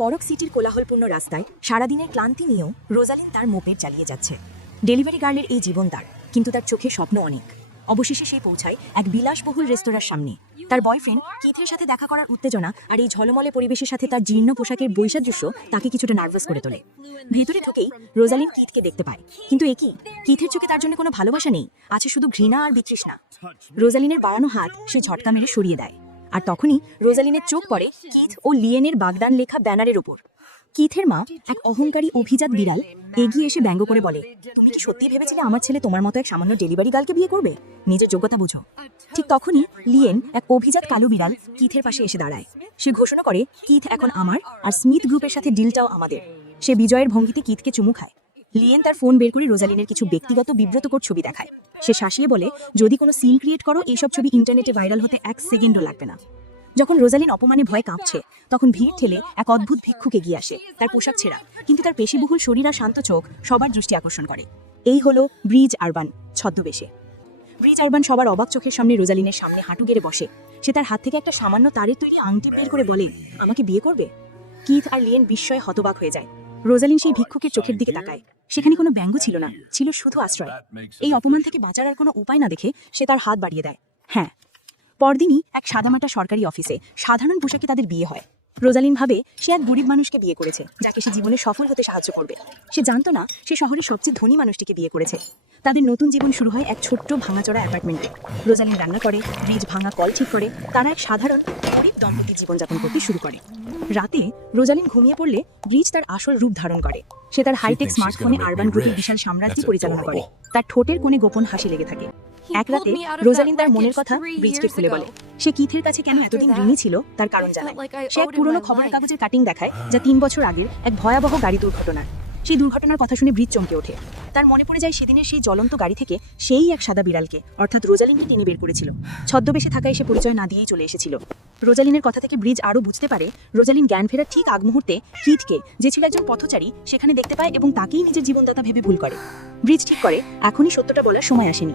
করক সিটির কোলাহলপূর্ণ রাস্তায় সারাদিনের ক্লান্তি নিয়েও রোজালিন তার মোপের চালিয়ে যাচ্ছে। ডেলিভারি গার্লের এই জীবন তার, কিন্তু তার চোখে স্বপ্ন অনেক। অবশেষে সে পৌঁছায় এক বিলাসবহুল রেস্তোরাঁর সামনে। তার বয়ফ্রেন্ড কিথের সাথে দেখা করার উত্তেজনা আর এই ঝলমলে পরিবেশের সাথে তার জীর্ণ পোশাকের বৈসাদৃশ্য তাকে কিছুটা নার্ভাস করে তোলে। ভেতরে ঢুকেই রোজালিন কিথকে দেখতে পায়। কিন্তু এ কি? কিথের চোখে তার জন্য কোনো ভালোবাসা নেই? আছে শুধু ঘৃণা আর বিতৃষ্ণা। রোজালিনের বাড়ানো হাত সে ঝটকা মেরে সরিয়ে দেয়। আর তখনই রোজালিনের চোখ পড়ে কিথ ও লিয়েনের বাগদান লেখা ব্যানারের ওপর কিথের মা এক অহংকারী অভিজাত বিড়াল এগিয়ে এসে ব্যঙ্গ করে বলে, তুমি কি সত্যি ভেবেছিলে আমার ছেলে তোমার মতো এক সামান্য ডেলিভারি গার্লকে বিয়ে করবে? নিজের যোগ্যতা বুঝো। ঠিক তখনই লিয়েন এক অভিজাত কালো বিড়াল কিথের পাশে এসে দাঁড়ায়। সে ঘোষণা করে, কিথ এখন আমার আর স্মিথ গ্রুপের সাথে ডিলটাও আমাদের। সে বিজয়ের ভঙ্গিতে কিথকে চুমু খায়। লিয়েন তার ফোন বের করে রোজালিনের কিছু ব্যক্তিগত বিব্রতকর ছবি দেখায়। সে শাসিয়ে বলে, যদি কোনো সিন ক্রিয়েট করো এইসব ছবি ইন্টারনেটে ভাইরাল হতে এক সেকেন্ডও লাগবে না। যখন রোজালিন অপমানে ভয় কাঁপছে, তখন ভিড় ঠেলে এক অদ্ভুত ভিক্ষুক এগিয়ে আসে, তার পোশাক ছেঁড়া। কিন্তু তার পেশিবহুল শরীর আর শান্ত চোখ সবার দৃষ্টি আকর্ষণ করে। এই হলো ব্রিজ আরবান ছদ্মবেশে। ব্রিজ আরবান সবার অবাক চোখের সামনে রোজালিনের সামনে হাঁটু গেড়ে বসে। সে তার হাত থেকে একটা সামান্য তারের তৈরি আংটি বের করে বলে, আমাকে বিয়ে করবে? কিথ আর লিয়েন বিস্ময়ে হতবাক হয়ে যায়। রোজালিন সেই ভিক্ষুকের চোখের দিকে তাকায়। সেখানে কোনো ব্যঙ্গ ছিল না ছিল শুধু আশ্রয়। এই অপমান থেকে বাঁচার আর কোনো উপায় না দেখে সে তার হাত বাড়িয়ে দেয়। হ্যাঁ পরদিনই এক সাদামাটা সরকারি অফিসে সাধারণ পোশাকে তাদের বিয়ে হয়। রোজালিন ভাবে সে এক গরিব মানুষকে বিয়ে করেছে যাকে সে জীবনে সফল হতে সাহায্য করবে। সে জানতো না সে শহরের সবচেয়ে ধনী মানুষটিকে বিয়ে করেছে। তাদের নতুন জীবন শুরু হয় এক ছোট্ট ভাঙাচোরা অ্যাপার্টমেন্টে। রোজালিন রান্না করে ব্রিজ ভাঙা কল ঠিক করে তারা এক সাধারণ গরিব দম্পতির জীবনযাপন করতে শুরু করে। রাতে রোজালিন ঘুমিয়ে পড়লে ব্রিজ তার আসল রূপ ধারণ করে। সে তার হাইটেক স্মার্টফোনে আরবান গ্রুপের বিশাল সাম্রাজ্য পরিচালনা করে। তার ঠোঁটের কোণে গোপন হাসি লেগে থাকে। এক রাতে রোজালিন তার মনের কথা ব্রিজকে খুলে বলে। সে কিথের কাছে কেন এতদিন ঋণী ছিল তার কারণ জানায়। সে এক পুরনো খবরের কাগজের কাটিং দেখায় যা তিন বছর আগের এক ভয়াবহ গাড়ি দুর্ঘটনা সেই দুর্ঘটনার কথা শুনে ব্রিজ চমকে ওঠে। তার মনে পড়ে যায় সেদিনের সেই জ্বলন্ত গাড়ি থেকে সেই এক সাদা বিড়ালকে, অর্থাৎ রোজালিনকে টেনে বের করেছিল। ছদ্মবেশে থাকায় সে পরিচয় না দিয়েই চলে এসেছিল। রোজালিনের কথা থেকে ব্রিজ আরও বুঝতে পারে রোজালিন জ্ঞান ফেরার ঠিক আগ মুহূর্তে কিথকে যে ছিল একজন পথচারী, সেখানে দেখতে পায় এবং তাকেই নিজের জীবনদাতা ভেবে ভুল করে। ব্রিজ ঠিক করে, এখনই সত্যটা বলার সময় আসেনি।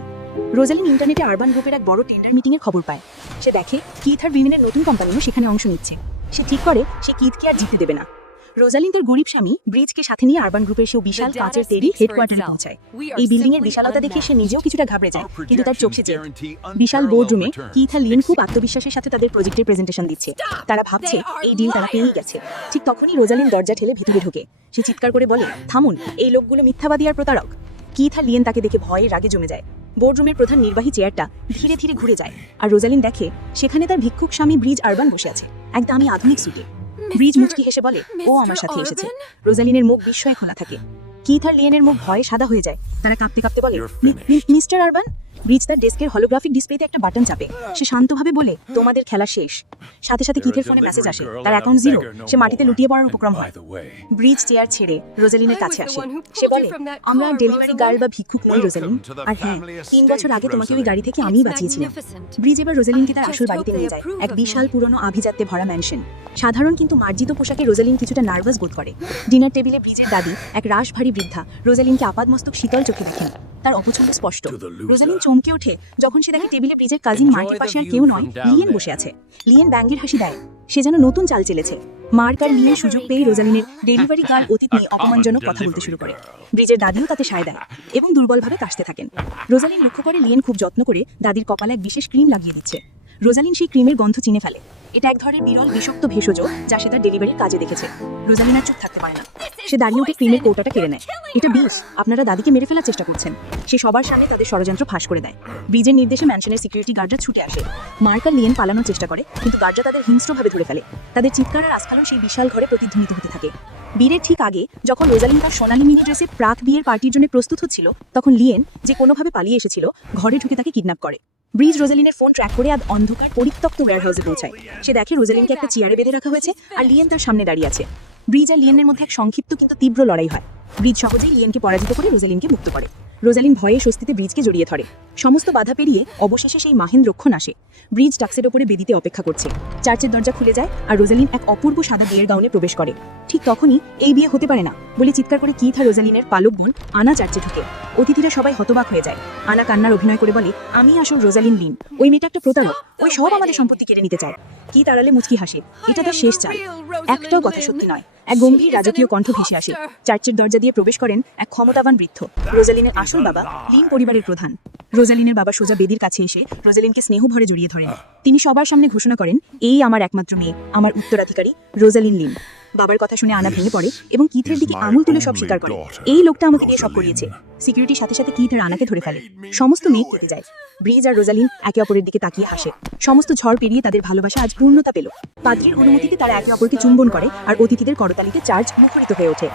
রোজালিন ইন্টারনেটে আরবান গ্রুপের এক বড় টেন্ডার মিটিংয়ের খবর পায়। সে দেখে কিথ আর উইমেনের নতুন কোম্পানিও সেখানে অংশ নিচ্ছে। সে ঠিক করে, সে কিথকে আর জিতে দেবে না। রোজালিন তার গরিব স্বামী ব্রিজকে সাথে নিয়ে আরবান গ্রুপের সেই বিশাল কাঁচের তৈরি হেডকোয়ার্টারে পৌঁছায়। এই বিল্ডিং এর বিশালতা দেখে সে নিজেও কিছুটা ঘাবড়ে যায়। কিন্তু তার চোখ সে জেদ। বিশাল বোর্ডরুমে কিথ লিন খুব আত্মবিশ্বাসের সাথে তাদের প্রজেক্টের প্রেজেন্টেশন দিচ্ছে। তারা ভাবছে এই ডিল তারা পেয়েই গেছে। ঠিক তখনই রোজালিন দরজা ঠেলে ভিতরে ঢোকে। সে চিৎকার করে বলে থামুন এই লোকগুলো মিথ্যাবাদী আর প্রতারক। কিথ লিয়েন তাকে দেখে ভয়ে রাগে জমে যায়। বোর্ডরুমের প্রধান নির্বাহী চেয়ারটা ধীরে ধীরে ঘুরে যায়। আর রোজালিন দেখে সেখানে তার ভিক্ষুক স্বামী ব্রিজ আরবান বসে আছে। এক দামি আধুনিক সুটে ব্রিজ মুচকি হেসে বলে ও আমার সাথে এসেছে। রোজালিনের মুখ বিস্ময়ে খোলা থাকে। কিথার লিয়েনের মুখ ভয়ে সাদা হয়ে যায়? তারা কাঁপতে কাঁপতে বলে. মিস্টার আরবান ব্রিজ তার ডেস্কের হলোগ্রাফিক ডিসপ্লেতে একটা বাটন চাপে। সে শান্তভাবে বলে তোমাদের খেলা শেষ। সাথে সাথে কিথের ফোনে মেসেজ আসে। তার অ্যাকাউন্ট জিরো সে মাটিতে লুটিয়ে পড়ার উপক্রম হয়। ব্রিজ চেয়ার ছেড়ে রোজালিনের কাছে আসে। সে বলে আমরা ডেলিভারি গার্ল বা ভিক্ষুক নই রোজালিন। আর হ্যাঁ তিন বছর আগে তোমাকে ওই গাড়ি থেকে আমিই বাঁচিয়েছিলাম। ব্রিজ এবার রোজালিনকে তার আসল বাড়িতে নিয়ে যায়। এক বিশাল পুরনো আভিজাত্যে ভরা ম্যানশন সাধারণ কিন্তু মার্জিত পোশাকে রোজালিন কিছুটা নার্ভাস বোধ করে। ডিনার টেবিলে ব্রিজের দাদি এক রাশ ভারী বৃদ্ধা রোজালিনকে আপাদমস্তক শীতল চোখে দেখেন। তার অপছন্দ স্পষ্ট। রোজালিন চমকে ওঠে যখন সে দেখে টেবিলে ব্রিজের কাজিন মার্কের পাশে আর কেউ নয় লিয়েন বসে আছে। লিয়েন ব্যাঙ্গের হাসি দেয়। সে যেন নতুন চাল চেলেছে। মার্ক আর লিয়েন সুযোগ পেয়ে রোজালিনের ডেলিভারি গার্ল অতীত নিয়ে অপমানজনক কথা বলতে শুরু করে। ব্রিজের দাদিও তাতে সায় দেয় এবং দুর্বলভাবে কাশতে থাকেন। রোজালিন লক্ষ্য করে লিয়েন খুব যত্ন করে দাদির কপালে এক বিশেষ ক্রিম লাগিয়ে দিচ্ছে। রোজালিন সেই ক্রিমের গন্ধ চিনে ফেলে। এটা এক ধরনের বিরল বিষাক্ত ভেষজ যা সে তার ডেলিভারির কাজে দেখেছে। রোজালিন আর চুপ থাকতে পারে না। সে দাঁড়িয়ে উঠে ক্রিমের কৌটাটা কেড়ে নেয়। এটা বিষ। আপনারা দাদিকে মেরে ফেলার চেষ্টা করছেন। সে সবার সামনে তাদের ষড়যন্ত্র ফাঁস করে দেয়। ব্রিজের নির্দেশে ম্যানশনের সিকিউরিটি গার্ডরা ছুটে আসে। মার্ক আর লিয়েন পালানোর চেষ্টা করে কিন্তু গার্ডরা তাদের হিংস্রভাবে ধরে ফেলে। তাদের চিৎকার আর আস্ফালন সেই বিশাল ঘরে প্রতিধ্বনিত হতে থাকে। বীরের ঠিক আগে যখন রোজালিন তার সোনালী মিনি ড্রেসে প্রাক বিয়ের পার্টির জন্য প্রস্তুত হচ্ছিল তখন লিয়েন যে কোনোভাবে পালিয়ে এসেছিল ঘরে ঢুকে তাকে কিডন্যাপ করে। ব্রিজ রোজালিনের ফোন ট্র্যাক করে আজ অন্ধকার পরিত্যক্ত ওয়্যারহাউসে পৌঁছায়। সে দেখে রোজালিনকে একটা চেয়ারে বেঁধে রাখা হয়েছে আর লিয়েন তার সামনে দাঁড়িয়ে আছে। ব্রিজ আর লিয়েনের মধ্যে এক সংক্ষিপ্ত কিন্তু তীব্র লড়াই হয়। ব্রিজ সহজেই লিয়েনকে পরাজিত করে রোজালিনকে মুক্ত করে। রোজালিন ভয়ে স্বস্তিতে ব্রিজকে জড়িয়ে ধরে। সমস্ত বাধা পেরিয়ে অবশেষে সেই মাহেন রক্ষণ আসে। ব্রিজ টাক্সের ওপরে বেদিতে অপেক্ষা করছে। চার্চের দরজা খুলে যায় আর রোজালিন এক অপূর্ব সাদা বিয়ের গাউনে প্রবেশ করে। ঠিক তখনই এই বিয়ে হতে পারে না বলে চিৎকার করে কিথ আর রোজালিনের পালক বোন আনা চার্চে ঢুকে। অতিথিরা সবাই হতবাক হয়ে যায়। আনা কান্নার অভিনয় করে বলে, আমি আসল রোজালিন লিন। ওই মেয়েটা একটা প্রতারক। ওই সব আমাদের সম্পত্তি কেড়ে নিতে চায়। কি তাড়ালে মুচকি হাসে। এটা তার শেষ চাল। একটাও কথা সত্যি নয়। এক গম্ভীর রাজকীয় কণ্ঠ ভেসে আসে। চার্চের দরজা দিয়ে প্রবেশ করেন এক ক্ষমতাবান বৃদ্ধ। রোজালিনের আসল বাবা লিন পরিবারের প্রধান। রোজালিনের বাবা সোজা বেদির কাছে এসে রোজালিনকে স্নেহ ভরে জড়িয়ে ধরেন। তিনি সবার সামনে ঘোষণা করেন, এই আমার একমাত্র মেয়ে, আমার উত্তরাধিকারী রোজালিন লিন। বাবার কথা শুনে আনা ভেঙে পড়ে এবং কিথের দিকে আঙুল তুলে সব স্বীকার করে। এই লোকটা আমাকে দিয়ে সব করিয়েছে। সিকিউরিটির সাথে সাথে কিথের আনাকে ধরে ফেলে। সমস্ত মেঘ কেটে যায়। ব্রিজ আর রোজালিন একে অপরের দিকে তাকিয়ে হাসে। সমস্ত ঝড় পেরিয়ে তাদের ভালোবাসা আজ পূর্ণতা পেল। পাত্রীর অনুমতিতে তারা একে অপরকে চুম্বন করে আর অতিথিদের করতালিতে চার্জ মুখরিত হয়ে ওঠে।